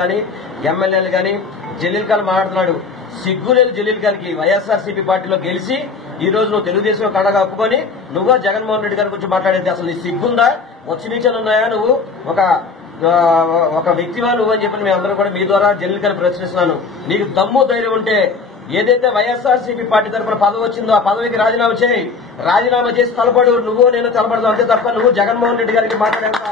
కానీ ఎమ్మెల్యేలు కానీ జలీల్ ఖాన్ మాట్లాడుతున్నాడు. సిగ్గులేదు జలీల్ ఖాన్కి. వైఎస్ఆర్సీపీ పార్టీలో గెలిచి ఈ రోజు నువ్వు తెలుగుదేశం కడ కప్పుకొని నువ్వు జగన్మోహన్ రెడ్డి గారి గురించి మాట్లాడేది అసలు నీ సిగ్గుందా? వచ్చి నీచలు ఉన్నాయా నువ్వు? ఒక ఒక వ్యక్తివా నువ్వు అని చెప్పి మేము అందరం కూడా మీ ద్వారా జలీల్ ఖాన్ ప్రశ్నిస్తున్నాను. నీకు దమ్ము ధైర్యం ఉంటే ఏదైతే వైఎస్ఆర్సీపీ పార్టీ తరఫున పదవి వచ్చిందో ఆ పదవికి రాజీనామా చేయి. రాజీనామా చేసి తలపడు. నువ్వు నేను తలపడదాం అంటే తప్ప నువ్వు జగన్మోహన్ రెడ్డి గారికి మాట్లాడేంత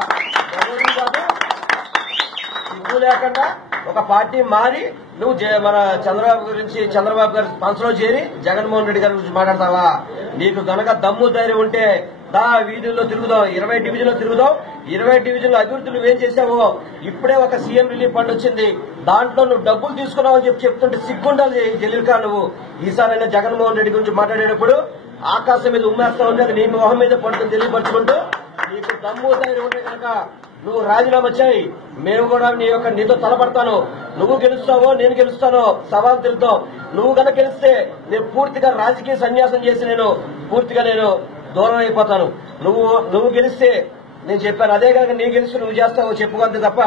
లేకుండా ఒక పార్టీ మారి నువ్వు మన చంద్రబాబు గురించి చంద్రబాబు గారి పంచలో చేరి జగన్మోహన్ రెడ్డి గారి గురించి మాట్లాడతావా? నీకు గనక దమ్ము ధైర్యం ఉంటే దా వీధుల్లో తిరుగుదాం ఇరవై డివిజన్లో తిరుగుదాం ఇరవై డివిజన్ల అభివృద్ధి ఏం చేసావో ఇప్పుడే ఒక సీఎం రిలీఫ్ ఫండ్ వచ్చింది. దాంట్లో నువ్వు డబ్బులు తీసుకున్నావు అని చెప్పి చెప్తుంటే సిగ్గుండాలి జలీల్ ఖాన్ నువ్వు. ఈసారైనా జగన్మోహన్ రెడ్డి గురించి మాట్లాడేటప్పుడు ఆకాశం మీద ఉమ్మేస్తా ఉంటే అది నీ మొహం మీద పడుతుంది తెలియపరచుకుంటూ నీకు దమ్ము ధైర్యం ఉంటే కనుక నువ్వు రాజీనామా చేయి. మేము కూడా నీ యొక్క నీతో తలపడతాను. నువ్వు గెలుస్తావో నేను గెలుస్తానో సవాల్ తిరుగుతావు నువ్వు కనుక గెలిస్తే నేను పూర్తిగా రాజకీయ సన్యాసం చేసి నేను పూర్తిగా నేను దూరం అయిపోతాను. నువ్వు నువ్వు గెలిస్తే నేను చెప్పాను అదే కనుక నీ గెలిచి నువ్వు చేస్తావో చెప్పుకోద్దు తప్ప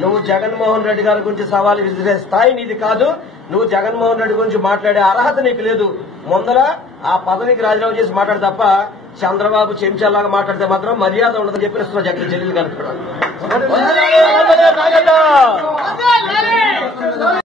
నువ్వు జగన్మోహన్ రెడ్డి గారి గురించి సవాల్ విసిరే స్థాయి నీది కాదు. నువ్వు జగన్మోహన్ రెడ్డి గురించి మాట్లాడే అర్హత నీకు లేదు. ముందర ఆ పదవికి రాజీనామా చేసి మాట్లాడు తప్ప చంద్రబాబు చెంచాలాగా మాట్లాడితే మాత్రం మర్యాద ఉండదని చెప్పి జగన్ జలీల్ గారు కూడా